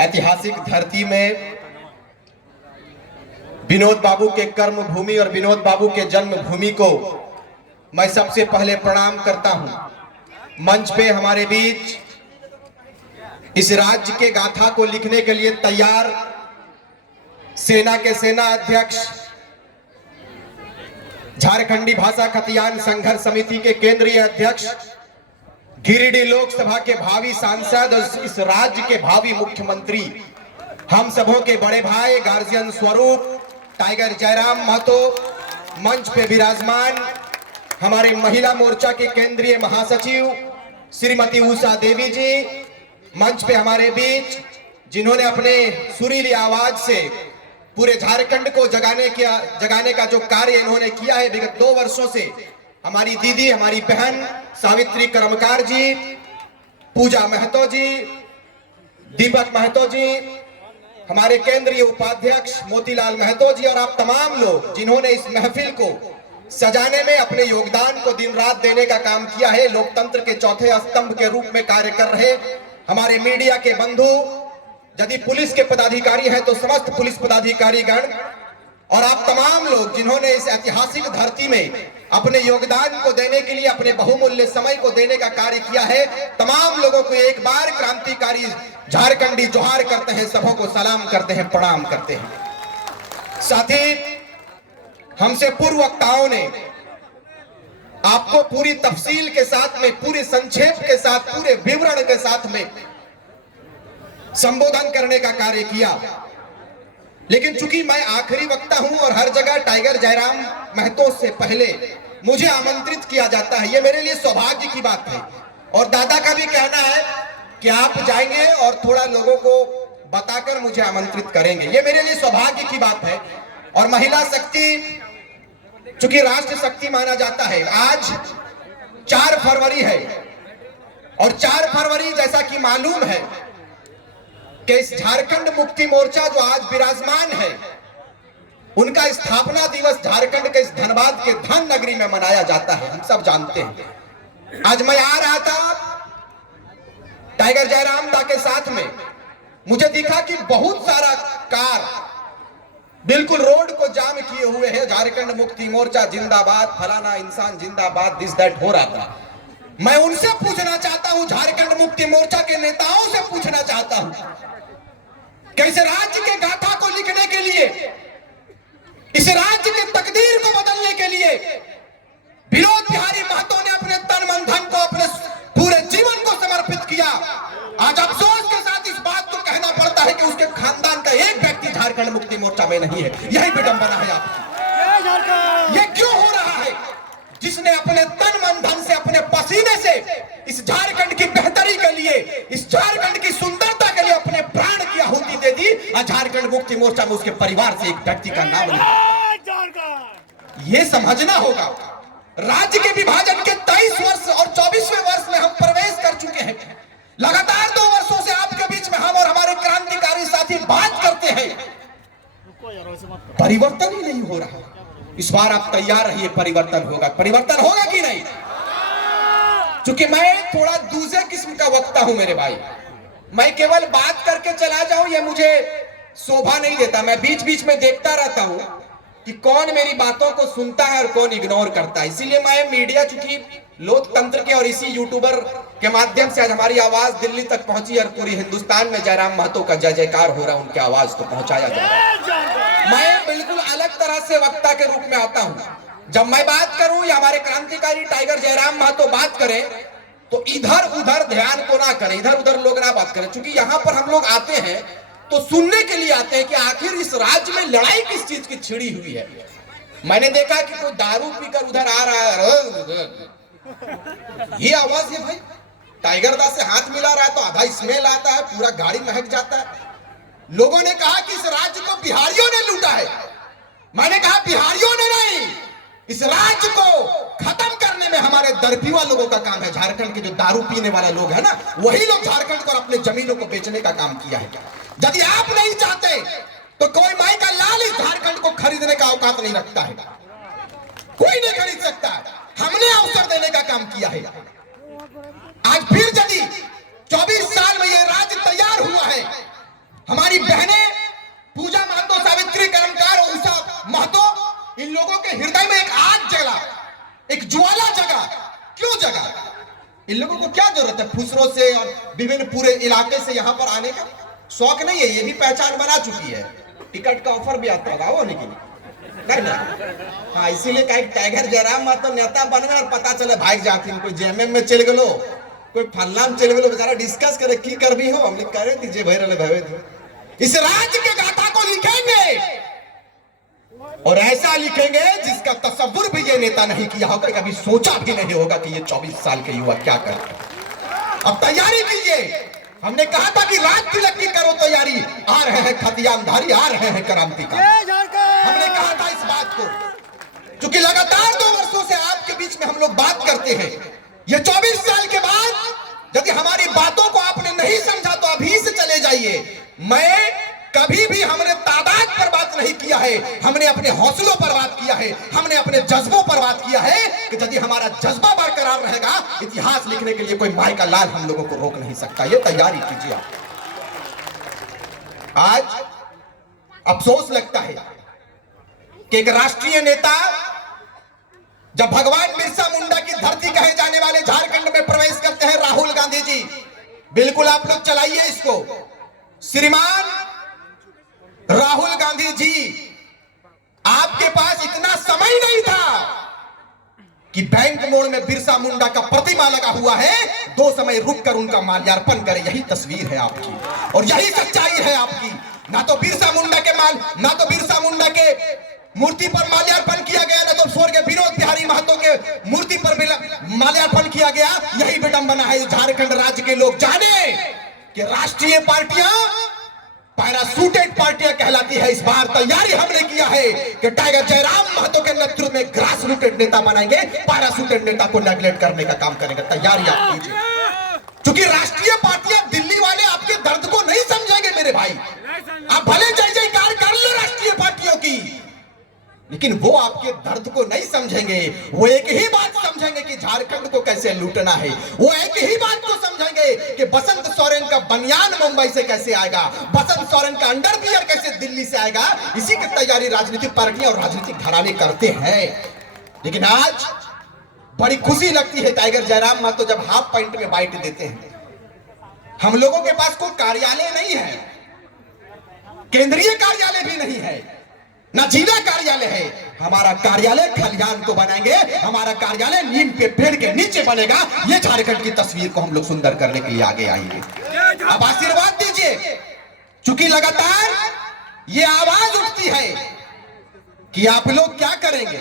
ऐतिहासिक धरती में विनोद बाबू के कर्म भूमि और विनोद बाबू के जन्म भूमि को मैं सबसे पहले प्रणाम करता हूं। मंच पे हमारे बीच इस राज्य के गाथा को लिखने के लिए तैयार सेना के सेना अध्यक्ष, झारखंडी भाषा खतियान संघर्ष समिति के केंद्रीय अध्यक्ष, गिरिडीह लोकसभा के भावी सांसद और इस राज्य के भावी मुख्यमंत्री, हम सबों के बड़े भाई गार्जियन स्वरूप टाइगर जयराम महतो, मंच पे विराजमान हमारे महिला मोर्चा के केंद्रीय महासचिव श्रीमती उषा देवी जी, मंच पे हमारे बीच जिन्होंने अपने सुरीली आवाज से पूरे झारखंड को जगाने का जो कार्य इन्होंने किया है विगत 2 वर्षों से, हमारी दीदी, हमारी बहन सावित्री कर्मकार जी, पूजा महतो जी, दीपक महतो जी, हमारे केंद्रीय उपाध्यक्ष मोतीलाल महतो जी और आप तमाम लोग जिन्होंने इस महफिल को सजाने में अपने योगदान को दिन रात देने का काम किया है। लोकतंत्र के चौथे स्तंभ के रूप में कार्य कर रहे हमारे मीडिया के बंधु, यदि पुलिस के पदाधिकारी हैं तो समस्त पुलिस पदाधिकारी गण और आप तमाम लोग जिन्होंने इस ऐतिहासिक धरती में अपने योगदान को देने के लिए अपने बहुमूल्य समय को देने का कार्य किया है, तमाम लोगों को एक बार क्रांतिकारी झारखंडी जोहार करते हैं, सबों को सलाम करते हैं, प्रणाम करते हैं। साथ ही हमसे पूर्व वक्ताओं ने आपको पूरी तफसील के साथ में, पूरे संक्षेप के साथ, पूरे विवरण के साथ में संबोधन करने का कार्य किया, लेकिन चूंकि मैं आखिरी वक्ता हूं और हर जगह टाइगर जयराम महतो से पहले मुझे आमंत्रित किया जाता है, ये मेरे लिए सौभाग्य की बात है। और दादा का भी कहना है कि आप जाएंगे और थोड़ा लोगों को बताकर मुझे आमंत्रित करेंगे, ये मेरे लिए सौभाग्य की बात है। और महिला शक्ति चूंकि राष्ट्र शक्ति माना जाता है, आज 4 फरवरी है और 4 फरवरी जैसा कि मालूम है कि इस झारखंड मुक्ति मोर्चा जो आज विराजमान है, उनका स्थापना दिवस झारखंड के इस धनबाद के धन नगरी में मनाया जाता है, हम सब जानते हैं। आज मैं आ रहा था टाइगर जयराम दा के साथ में, मुझे दिखा कि बहुत सारा कार बिल्कुल रोड को जाम किए हुए है, झारखंड मुक्ति मोर्चा जिंदाबाद, फलाना इंसान जिंदाबाद, दिस दैट हो रहा था। मैं उनसे पूछना चाहता हूं, झारखंड मुक्ति मोर्चा के नेताओं से पूछना चाहता हूं कि इस राज्य के गाथा को लिखने के लिए, इस राज्य के तकदीर को बदलने के लिए विनोद बिहारी महतो ने अपने तन मन धन को, अपने पूरे जीवन को समर्पित किया। आज अफसोस के साथ इस बात को कहना पड़ता है कि उसके खानदान का एक व्यक्ति झारखंड मुक्ति मोर्चा में नहीं है। यही विडंबना है आपकी। ये क्यों हो रहा है? जिसने अपने तन मन धन से, अपने पसीने से इस झारखंड की बेहतरी के लिए, इस झारखंड की सुंदरता के लिए अपने प्राण की आहुति दे दी, झारखंड मुक्ति मोर्चा में उसके परिवार से एक व्यक्ति का नाम नहीं। ये समझना होगा, राज्य के विभाजन के 23 वर्ष और 24वें वर्ष में हम प्रवेश कर चुके हैं। लगातार 2 वर्षों से आपके बीच में हम और हमारे क्रांतिकारी साथी बात करते हैं, परिवर्तन ही नहीं हो रहा। इस बार आप तैयार रहिए, परिवर्तन होगा। परिवर्तन होगा कि नहीं? क्योंकि मैं थोड़ा दूसरे किस्म का वक्ता हूं मेरे भाई, मैं केवल बात करके चला जाऊं ये मुझे शोभा नहीं देता। मैं बीच बीच में देखता रहता हूं कि कौन मेरी बातों को सुनता है और कौन इग्नोर करता है। इसीलिए मैं मीडिया, चूंकि लोकतंत्र के और इसी यूट्यूबर के माध्यम से आज हमारी आवाज दिल्ली तक पहुंची और पूरी हिंदुस्तान में जयराम महतो का जय जयकार हो रहा है, उनकी आवाज को पहुंचाया जा रहा है। मैं बिल्कुल अलग तरह से वक्ता के रूप में आता हूं। जब मैं बात करूं या हमारे क्रांतिकारी टाइगर जयराम महतो बात करें तो इधर उधर ध्यान को ना करें, इधर उधर लोग ना बात करें, क्योंकि यहां पर हम लोग आते हैं तो सुनने के लिए आते हैं कि आखिर इस राज्य में लड़ाई किस चीज की छिड़ी हुई है। मैंने देखा कि कोई दारू पीकर उधर आ रहा है, ये आवाज है भाई, टाइगर दा से हाथ मिला रहा है तो आधा स्मेल आता है, पूरा गाड़ी महक जाता है। लोगों ने कहा कि इस राज्य को बिहारियों ने लूटा है। मैंने कहा बिहारियों ने नहीं, इस राज्य को खत्म करने में हमारे दरपीवा लोगों का काम है। झारखंड के जो दारू पीने वाला लोग है ना, वही लोग झारखंड को और अपने जमीनों को बेचने का काम किया है। यदि आप नहीं चाहते तो कोई माई का लाल इस झारखंड को खरीदने का औकात नहीं रखता है, कोई नहीं खरीद सकता। हमने अवसर देने का काम किया है। आज फिर यदि 24 साल में यह राज्य तैयार हुआ है पूरे इलाके से यहाँ पर आने का शौक नहीं है, ये भी पहचान बना चुकी है। टिकट का ऑफर भी आता होगा वो लेकिन करना। हाँ, इसीलिए कहीं टाइगर जयराम महतो नेता बन गए और पता चले भाग जाती, कोई जेएमएम में चल गलो, कोई फल्लाम चल गलो, बेचारा डिस्कस करे की कर भी हो, हमने करे दीजिए भैर भवे थे। इस राज्य के गाथा को लिखेंगे और ऐसा लिखेंगे जिसका तसव्वुर भी ये नेता नहीं किया होगा, कभी सोचा भी नहीं होगा कि ये 24 साल के युवा क्या करते। अब तैयारी कीजिए। हमने कहा था कि राज तिलक की करो तैयारी, आ रहे हैं खतियानधारी, आ रहे हैं क्रांतिकारी। हमने कहा था इस बात को, क्योंकि लगातार 2 वर्षों से आपके बीच में हम लोग बात करते हैं। ये 24 साल के बाद यदि हमारी बातों को आपने नहीं समझा तो अभी से चले जाइए। मैं कभी भी हमने तादाद पर बात नहीं किया है, हमने अपने हौसलों पर बात किया है, हमने अपने जज्बों पर बात किया है कि यदि हमारा जज्बा बरकरार रहेगा, इतिहास लिखने के लिए कोई माई का लाल हम लोगों को रोक नहीं सकता। ये तैयारी कीजिए आप। आज अफसोस लगता है कि एक राष्ट्रीय नेता जब भगवान बिरसा मुंडा की धरती कहे जाने वाले झारखंड में प्रवेश करते हैं राहुल गांधी जी, बिल्कुल आप लोग चलाइए इसको। श्रीमान राहुल गांधी जी, आपके पास इतना समय नहीं था कि बैंक मोड़ में बिरसा मुंडा का प्रतिमा लगा हुआ है, 2 समय रुककर उनका माल्यार्पण करें। यही तस्वीर है आपकी और यही सच्चाई है आपकी। ना तो बिरसा मुंडा के मूर्ति पर माल्यार्पण किया गया, ना तो स्वर्गीय विनोद बिहारी महतो के मूर्ति पर माल्यार्पण किया गया। यही विडंबना है झारखंड राज्य के लोग जाने कि राष्ट्रीय पार्टियां पैरासूटेड पार्टियां कहलाती है। इस बार तैयारी हमने किया है कि टाइगर जयराम महतो के नेतृत्व में ग्रास रूटेड नेता बनाएंगे, पैरासूटेड नेता को नेगलेक्ट करने का काम करेंगे। तैयारी आप कीजिए, क्योंकि राष्ट्रीय पार्टियां दिल्ली वाले आपके दर्द को नहीं समझेंगे मेरे भाई। आप भले जय जयकार कर ले राष्ट्रीय पार्टियों की, लेकिन वो आपके दर्द को नहीं समझेंगे। वो एक ही बात समझेंगे कि झारखंड को कैसे लूटना है। वो एक ही बात को समझेंगे कि बसंत सोरेन का बनियान मुंबई से कैसे आएगा, बसंत सोरेन का अंडरवियर कैसे दिल्ली से आएगा। इसी की तैयारी राजनीतिक पार्टियां और राजनीतिक घराने करते हैं। लेकिन आज बड़ी खुशी लगती है टाइगर जयराम महतो जब हाफ पैंट में बाइट देते हैं। हम लोगों के पास कोई कार्यालय नहीं है, केंद्रीय कार्यालय भी नहीं है, ना जिला कार्यालय है। हमारा कार्यालय खलियान को बनाएंगे, हमारा कार्यालय नीम के पेड़ के नीचे बनेगा। ये झारखंड की तस्वीर को हम लोग सुंदर करने के लिए आगे आएंगे। अब आशीर्वाद दीजिए, क्योंकि लगातार ये आवाज उठती है कि आप लोग क्या करेंगे।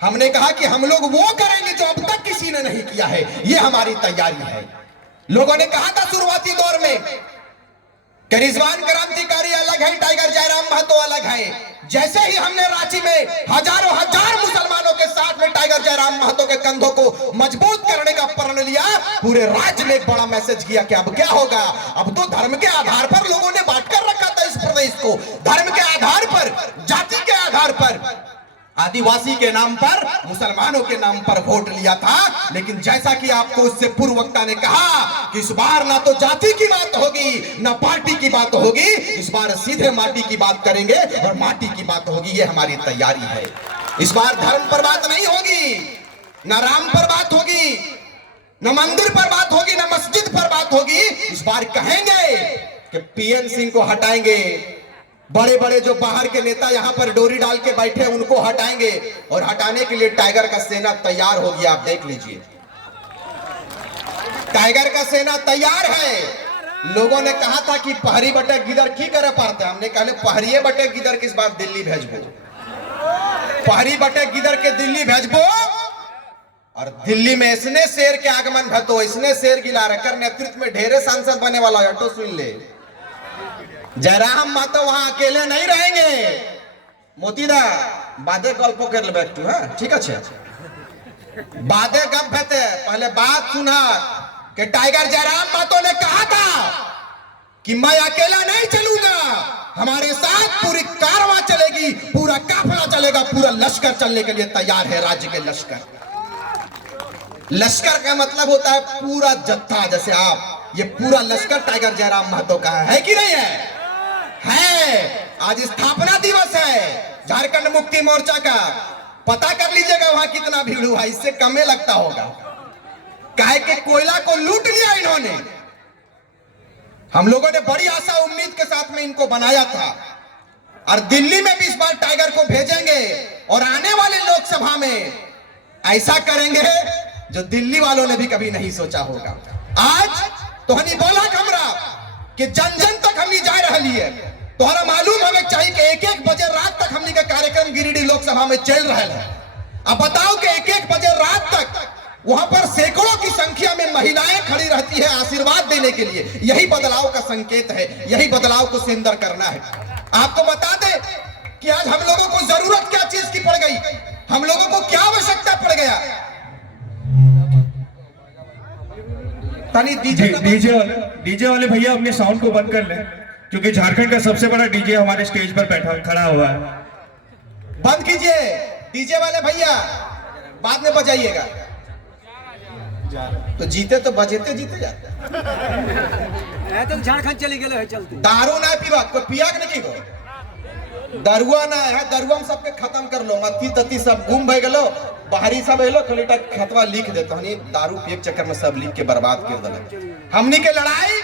हमने कहा कि हम लोग वो करेंगे जो अब तक किसी ने नहीं किया है। ये हमारी तैयारी है। लोगों ने कहा था शुरुआती दौर में कि रिजवान क्रांतिकारी अलग है, टाइगर जयराम महतो अलग है। जैसे ही हमने रांची में हजारों हजार मुसलमानों के साथ में टाइगर जयराम महतो के कंधों को मजबूत करने का प्रण लिया, पूरे राज्य में एक बड़ा मैसेज किया कि अब क्या होगा। अब तो धर्म के आधार पर लोगों ने बांट कर रखा था इस प्रदेश को, धर्म के आधार पर, जाति के आधार पर, आदिवासी के नाम पर, मुसलमानों के नाम पर वोट लिया था। लेकिन जैसा कि आपको उससे पूर्व वक्ता ने कहा कि इस बार ना तो जाति की बात होगी, ना पार्टी की बात होगी, इस बार सीधे माटी की बात करेंगे और माटी की बात होगी। ये हमारी तैयारी है। इस बार धर्म पर बात नहीं होगी, ना राम पर बात होगी, ना मंदिर पर बात होगी, ना मस्जिद पर बात होगी। इस बार कहेंगे कि पीएन सिंह को हटाएंगे, बड़े बड़े जो बाहर के नेता यहाँ पर डोरी डाल के बैठे उनको हटाएंगे, और हटाने के लिए टाइगर का सेना तैयार हो गया। आप देख लीजिए, टाइगर का सेना तैयार है। लोगों ने कहा था कि पहरी बटे गिदर की करे पारते, हमने कहा पहरिए बटे गिदर किस बार दिल्ली भेजबो, पहरी बटे गिदर के दिल्ली भेजबो। और दिल्ली में इसने शेर के आगमन भतो, इसने शेर गिला रखकर नेतृत्व में ढेरे सांसद बने वाला है। तो सुन ले, जयराम महतो वहां अकेले नहीं रहेंगे। मोतीदा बादे गल्प कर ले बैठ, हाँ ठीक है, बादे गप भेते, पहले बात सुना कि टाइगर जयराम महतो ने कहा था कि मैं अकेला नहीं चलूंगा, हमारे साथ पूरी कारवां चलेगी, पूरा काफिला चलेगा, पूरा लश्कर चलने के लिए तैयार है। राज्य के लश्कर, लश्कर का मतलब होता है पूरा जत्था। जैसे आप, ये पूरा लश्कर टाइगर जयराम महतो का है कि नहीं है? आज स्थापना दिवस है झारखंड मुक्ति मोर्चा का। पता कर लीजिएगा वहां कितना भीड़ हुआ, इससे कम लगता होगा। काहे के कोयला को लूट लिया इन्होंने, हम लोगों ने बड़ी आशा उम्मीद के साथ में इनको बनाया था और दिल्ली में भी इस बार टाइगर को भेजेंगे और आने वाले लोकसभा में ऐसा करेंगे जो दिल्ली वालों ने भी कभी नहीं सोचा होगा। आज तो हनी बोला हमरा कि जन जन तक हमनी जा रही है, तोहरा मालूम हमें चाहिए कि एक एक बजे रात तक हमनी का कार्यक्रम गिरिडीह लोकसभा में चल रहा है। अब बताओ कि एक एक बजे रात तक वहां पर सैकड़ों की संख्या में महिलाएं खड़ी रहती है आशीर्वाद देने के लिए। यही बदलाव का संकेत है, यही बदलाव को सुंदर करना है। आपको बता दे कि आज हम लोगों को जरूरत क्या चीज की पड़ गई, हम लोगों को क्या आवश्यकता पड़ गया। डीजे वाले भैया अपने साउंड को बंद कर लें, क्योंकि झारखंड का सबसे बड़ा डीजे हमारे स्टेज पर बैठा खड़ा हुआ है। बंद कीजिए डीजे वाले भैया, बाद में बजाइएगा। तो जीते तो बजेते जीते जाते तो झारखंड चली गए चलते। दारू ना पीवा, कोई पिया के नहीं को दरुआ ना है, दरुआ में सबके खत्म कर लो, मत्ती तत्ती सब गुम भय गलो, बाहरी सब एलो खलीटा खतवा लिख देतो हनी दारू पिए के चक्कर में सब लिख के बर्बाद कर देले। हमनी के लड़ाई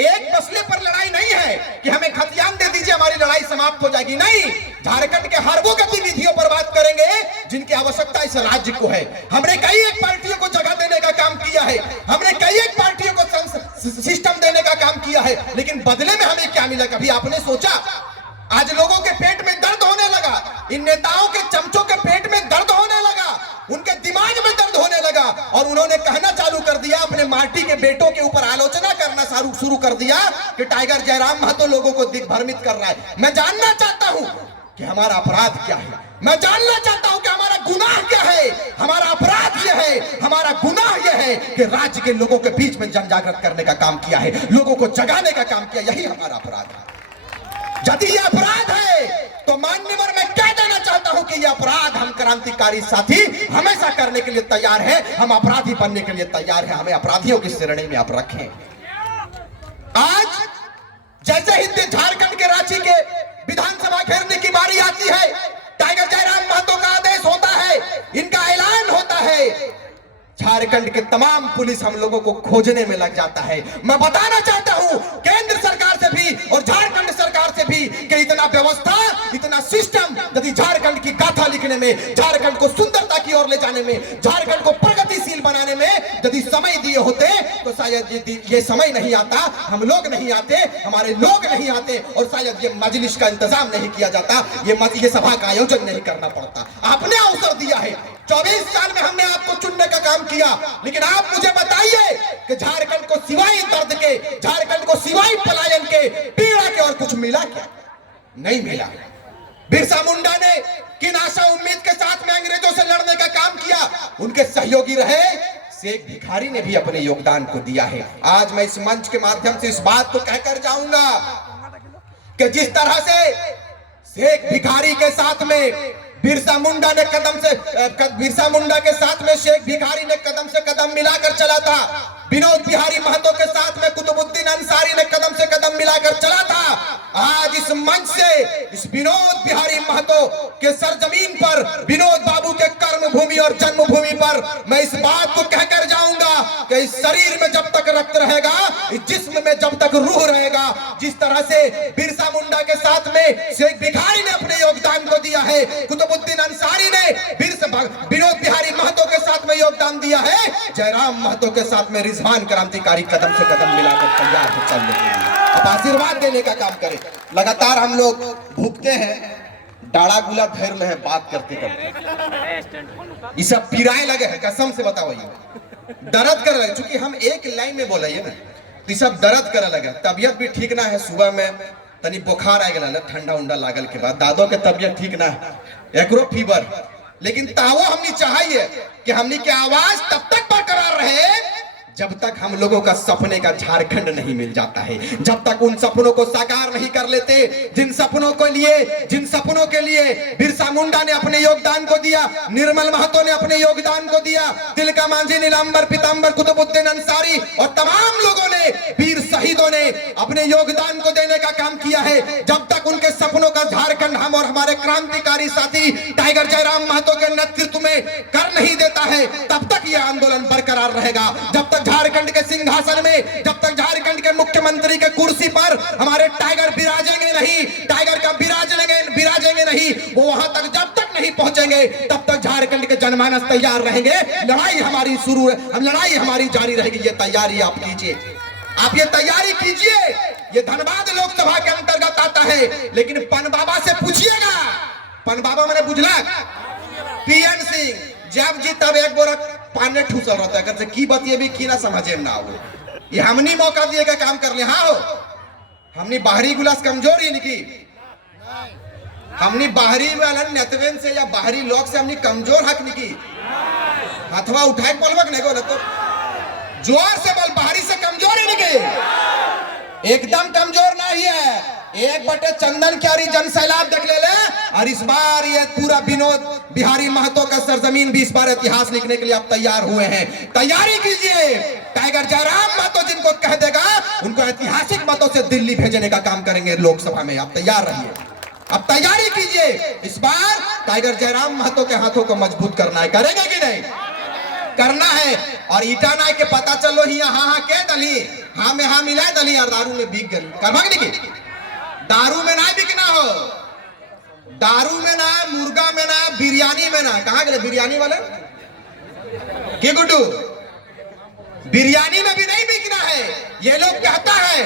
एक मसले पर लड़ाई नहीं है कि हमें खतियान दे दीजिए हमारी लड़ाई समाप्त हो जाएगी, नहीं। झारखंड के हर वो गतिविधियों पर बात करेंगे जिनकी आवश्यकता इस राज्य को है। हमने कई एक पार्टियों को जगह देने का काम किया है, हमने कई एक पार्टियों को सिस्टम देने का काम किया है, लेकिन बदले में हमें क्या मिला कभी आपने सोचा? आज लोगों के पेट में दर्द होने लगा, इन नेताओं के चमचों के पेट में दर्द होने लगा, उनके दिमाग में दर्द होने लगा और उन्होंने कहना चालू कर दिया, अपने माटी के बेटों के ऊपर आलोचना करना शुरू कर दिया कि टाइगर जयराम महतो लोगों को दिग्भ्रमित कर रहा है। मैं जानना चाहता हूं कि हमारा अपराध क्या है, मैं जानना चाहता हूं कि हमारा गुनाह क्या है। हमारा अपराध यह है, हमारा गुनाह यह है कि राज्य के लोगों के बीच में जन जागृत करने का काम किया है, लोगों को जगाने का काम किया, यही हमारा अपराध है। यदि यह अपराध है तो मान्यवर मैं कह देना चाहता हूं कि यह अपराध हम क्रांतिकारी साथी हमेशा करने के लिए तैयार है, हम अपराधी बनने के लिए तैयार है, हमें अपराधियों की श्रेणी में आप रखें। आज जैसे ही झारखंड के रांची के विधानसभा घेरने की बारी आती है, टाइगर जयराम महतो का आदेश होता है, इनका ऐलान होता है, झारखंड के तमाम पुलिस हम लोगों को खोजने में लग जाता है। मैं बताना चाहता हूं केंद्र सरकार से भी और झारखंड सरकार से भी कि इतना व्यवस्था, इतना सिस्टम यदि झारखंड की गाथा लिखने में, झारखंड को सुंदरता की ओर ले जाने में, झारखंड को प्रगतिशील बनाने में यदि समय दिए होते तो शायद ये समय नहीं आता, हम लोग नहीं आते, हमारे लोग नहीं आते और शायद ये मजलिस का इंतजाम नहीं किया जाता, ये सभा का आयोजन नहीं करना पड़ता। आपने अवसर दिया है, 24 साल में हमने आपको चुनने का काम किया, लेकिन आप मुझे बताइए कि झारखंड को सिवाय दर्द के, झारखंड को सिवाय पलायन के, पीड़ा के और कुछ मिला क्या? नहीं मिला। बिरसा मुंडा ने किन आशा उम्मीद के साथ में अंग्रेजों से लड़ने का काम किया, उनके सहयोगी रहे शेख भिखारी ने भी अपने योगदान को दिया है। आज मैं इस मंच के माध्यम से इस बात को कहकर जाऊंगा कि जिस तरह से शेख भिखारी के साथ में बिरसा मुंडा ने बिरसा मुंडा के साथ में शेख भिखारी ने कदम से कदम मिलाकर चला था, विनोद बिहारी महतो के साथ में कुतुबुद्दीन अंसारी ने कदम से कदम मिलाकर चला था, आज इस मंच से इस विनोद बिहारी महतो के सरजमीन पर, विनोद बाबू के कर्म भूमि और जन्मभूमि पर मैं इस बात को कहकर जाऊंगा कि इस शरीर में जब तक रक्त रहेगा, इस जिस्म में जब तक रूह रहेगा, जिस तरह से बिरसा मुंडा के साथ में शेख भिखारी ने अपने योगदान को दिया है, कुतुबुद्दीन अंसारी ने विनोद बिहारी महतो के साथ में योगदान दिया है, जयराम महतो के साथ में रिजवान क्रांतिकारी कदम से कदम मिलाकर तैयार है चलने के लिए। अब आशीर्वाद देने का काम करें। लगातार हम लोग भूखते हैं, डाड़ा गुला धैर ले है बात करते करते, ये सब पिराए लगे हैं, कसम से बताओ, ये दर्द कर लगे, चूंकि हम एक लाइन में बोले ना तो सब दर्द करे लगे, तबियत भी ठीक ना है, सुबह में तनी बुखार आ गया, ठंडा उंडा लागल के बाद दादो के तबियत ठीक ना है, एकरो फीवर, लेकिन तावो हमनी चाहिए कि हमनी की आवाज तब तक बरकरार रहे जब तक हम लोगों का सपने का झारखंड नहीं मिल जाता है, जब तक उन सपनों को साकार नहीं कर लेते जिन सपनों के लिए बिरसा मुंडा ने अपने योगदान को दिया, निर्मल महतो ने अपने योगदान को दिया, तिलका मांझी, नीलांबर पीतांबर, कुतुबुद्दीन अंसारी और तमाम लोगों ने, वीर शहीदों ने अपने योगदान को देने का काम किया है। जब तक उनके सपनों का झारखंड हम और हमारे क्रांतिकारी साथी टाइगर जयराम महतो के नेतृत्व में कर नहीं देता है, तब तक यह आंदोलन बरकरार रहेगा। जब तक झारखंड के सिंहासन में, जब तक झारखंड के के मुख्यमंत्री के कुर्सी पर हमारे टाइगर विराजेंगे नहीं, टाइगर का विराजेंगे नहीं। वो वहां तक जब तक नहीं पहुंचेंगे तब तक झारखंड के जनमानस तैयार रहेंगे। लड़ाई हमारी शुरू है, हम लड़ाई हमारी जारी रहेगी। ये तैयारी आप कीजिए, आप ये तैयारी कीजिए। ये धनबाद लोकसभा के अंतर्गत आता है, लेकिन पन बाबा से पूछिएगा। पन बाबा मैंने बुझला पीएन सिंह जब जी तब एक बोरा पानी ठूसल रहता है, कर की बतिए भी की ना समझे ना हो। ये हमनी मौका दिए का काम कर ले। हाँ हो, हमनी बाहरी गुलास कमजोर ही नहीं, हमनी बाहरी वाला नेतवेन से या बाहरी लोग से हमनी कमजोर हक नहीं की। हथवा उठाए बोलबक नहीं बोला तो जोर से बोल, बाहरी से कमजोर ही नहीं, एकदम कमजोर नहीं है। एक बटे चंदन क्यारी जन सैलाब देख ले और इस बार ये पूरा विनोद बिहारी महतो का सरजमीन भी इस बार इतिहास लिखने के लिए आप तैयार हुए हैं। तैयारी कीजिए। टाइगर जयराम महतो जिनको कह देगा उनको ऐतिहासिक मतों से दिल्ली भेजने का काम करेंगे लोकसभा में। आप तैयार रहिए, अब तैयारी कीजिए। इस बार टाइगर जयराम महतो के हाथों को मजबूत करना है, करेंगे कि नहीं? करना है। और ईटा ना के पता चलो ही हाँ के दली हाँ में हाँ मिलाए दली और दारू में बिक गई। करवा नहीं, दारू में ना बिकना हो, दारू में ना, मुर्गा में ना, बिरयानी में ना। कहां गए बिरयानी वाले के गुड्डू? बिरयानी में भी नहीं बिकना है। ये लोग कहता है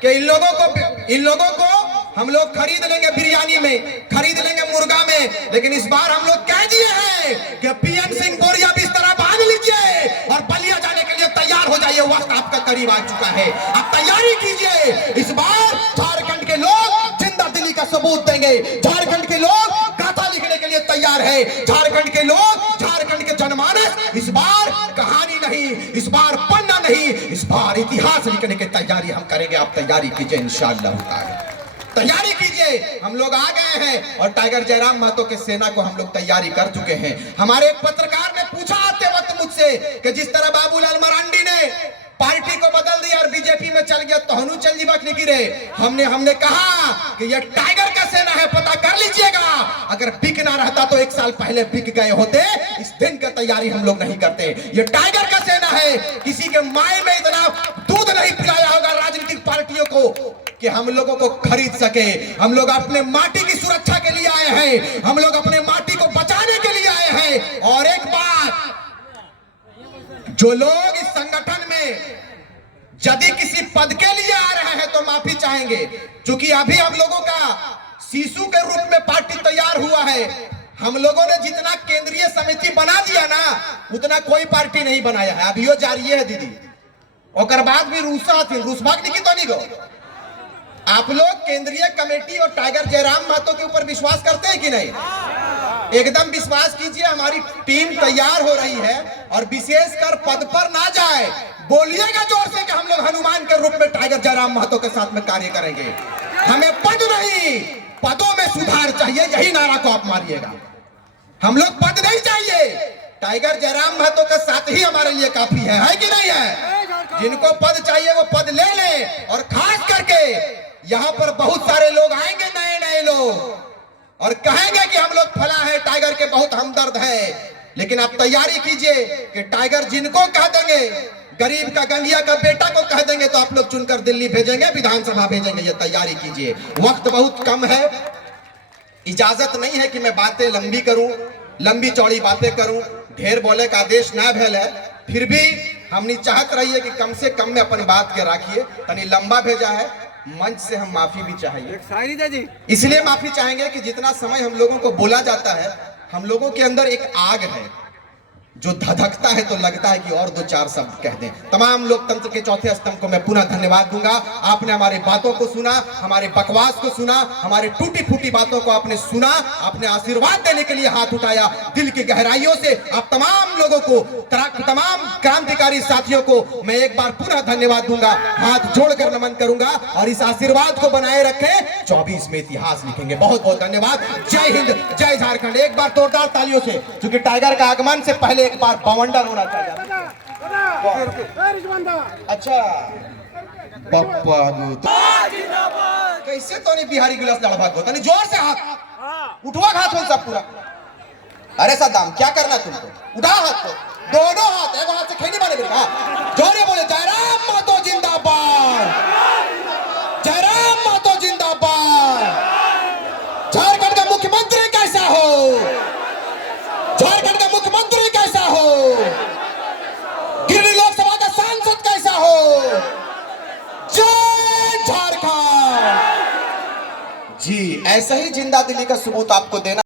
कि इन लोगों को हम लोग खरीद लेंगे, बिरयानी में खरीद लेंगे, मुर्गा में। लेकिन इस बार हम लोग कह दिए हैं कि पीएन सिंह बोरिया बिस्तर बांध लीजिए और बलिया जाने के लिए तैयार हो जाइए। वक्त आपका करीब आ चुका है, आप तैयारी कीजिए। इस बार झारखंड के लोग जिंदा दिली का सबूत देंगे। झारखंड के लोग गाथा लिखने के लिए तैयार है। झारखंड के लोग, झारखंड के जनमानस इस बार कहानी नहीं, इस बार पन्ना नहीं, इस बार इतिहास लिखने की तैयारी हम करेंगे। आप तैयारी कीजिए, इंशाअल्लाह तैयारी कीजिए। हम लोग आ गए हैं और टाइगर जयराम महतो के सेना को हम लोग तैयारी कर चुके हैं। हमारे एक पत्रकार ने पूछा आते वक्त मुझसे कि जिस तरह बाबूलाल मरांडी ने पार्टी को बदल दिया और बीजेपी में चल गया, तो हनु चल जीवक नहीं गिरे। हमने कहा कि ये टाइगर का सेना है, पता कर लीजिएगा। अगर बिक ना रहता तो 1 साल पहले बिक गए होते। इस दिन का तैयारी हम लोग नहीं करते। ये टाइगर का सेना है। किसी के माए में इतना दूध नहीं पिलाया होगा राजनीतिक पार्टियों को कि हम लोगों को खरीद सके। हम लोग अपने माटी की सुरक्षा के लिए आए हैं, हम लोग अपने माटी को बचाने के लिए आए हैं। और एक बात, जो लोग इस संगठन में यदि किसी पद के लिए आ रहे हैं तो माफी चाहेंगे, क्योंकि अभी हम लोगों का शिशु के रूप में पार्टी तैयार हुआ है। हम लोगों ने जितना केंद्रीय समिति बना दिया ना, उतना कोई पार्टी नहीं बनाया है। अभी वो जारी है दीदी, और बाद भी रूसा थी, रूसभाग नहीं की तो नहीं गो। आप लोग केंद्रीय कमेटी और टाइगर जयराम महतो के ऊपर विश्वास करते हैं कि नहीं? एकदम विश्वास कीजिए। हमारी टीम तैयार हो रही है और विशेषकर पद पर ना जाए, बोलिएगा जोर से कि हम लोग हनुमान के रूप में टाइगर जयराम महतो के साथ में कार्य करेंगे। हमें पद नहीं, पदों में सुधार चाहिए। यही नारा को आप मारिएगा। हम लोग पद नहीं चाहिए, टाइगर जयराम महतो का साथ ही हमारे लिए काफी है कि नहीं है? जिनको पद चाहिए वो पद ले ले। और खास करके यहाँ पर बहुत सारे लोग आएंगे, नए लोग, और कहेंगे कि हम लोग फला है, टाइगर के बहुत हमदर्द है। लेकिन आप तैयारी कीजिए कि टाइगर जिनको कह देंगे, गरीब का गंगिया का बेटा को कह देंगे, तो आप लोग चुनकर दिल्ली भेजेंगे, विधानसभा भेजेंगे। ये तैयारी कीजिए। वक्त बहुत कम है, इजाजत नहीं है कि मैं बातें लंबी करूं, लंबी चौड़ी बातें करूं। ढेर बोले का आदेश ना भेल है, फिर भी हमने चाहत रही है कि कम से कम में अपन बात के रखिए। तनी लंबा भेजा है, मंच से हम माफी भी चाहिए। इसलिए माफी चाहेंगे कि जितना समय हम लोगों को बोला जाता है, हम लोगों के अंदर एक आग है जो धधकता है, तो लगता है कि और 2-4 शब्द कह दें। तमाम लोकतंत्र के चौथे स्तंभ को मैं पुनः धन्यवाद दूंगा। आपने हमारी बातों को सुना, हमारे बकवास को सुना, हमारे टूटी फूटी बातों को आपने सुना, आपने आशीर्वाद देने के लिए हाथ उठाया दिल की गहराइयों से। आप तमाम लोगों को, तमाम क्रांतिकारी साथियों को मैं एक बार पुनः धन्यवाद दूंगा, हाथ जोड़कर नमन करूंगा। और इस आशीर्वाद को बनाए रखें, 24 में इतिहास लिखेंगे। बहुत बहुत धन्यवाद। जय हिंद, जय झारखंड। एक बार जोरदार तालियों से, क्योंकि टाइगर का आगमन से पहले एक बार बवंडर होना चाहिए। अच्छा पप्पा कैसे तो नहीं बिहारी गिलास लड़वा होता नहीं। जोर से हाथ उठवा, हाथ हो सब पूरा। अरे सद्दाम क्या करना तुमको, उठा हाथ को, दोनों हाथ, एक हाथ से खेली मारे। जोर बोले जयराम महतो जिंदाबाद। ऐसा ही जिंदा दिली का सबूत आपको देना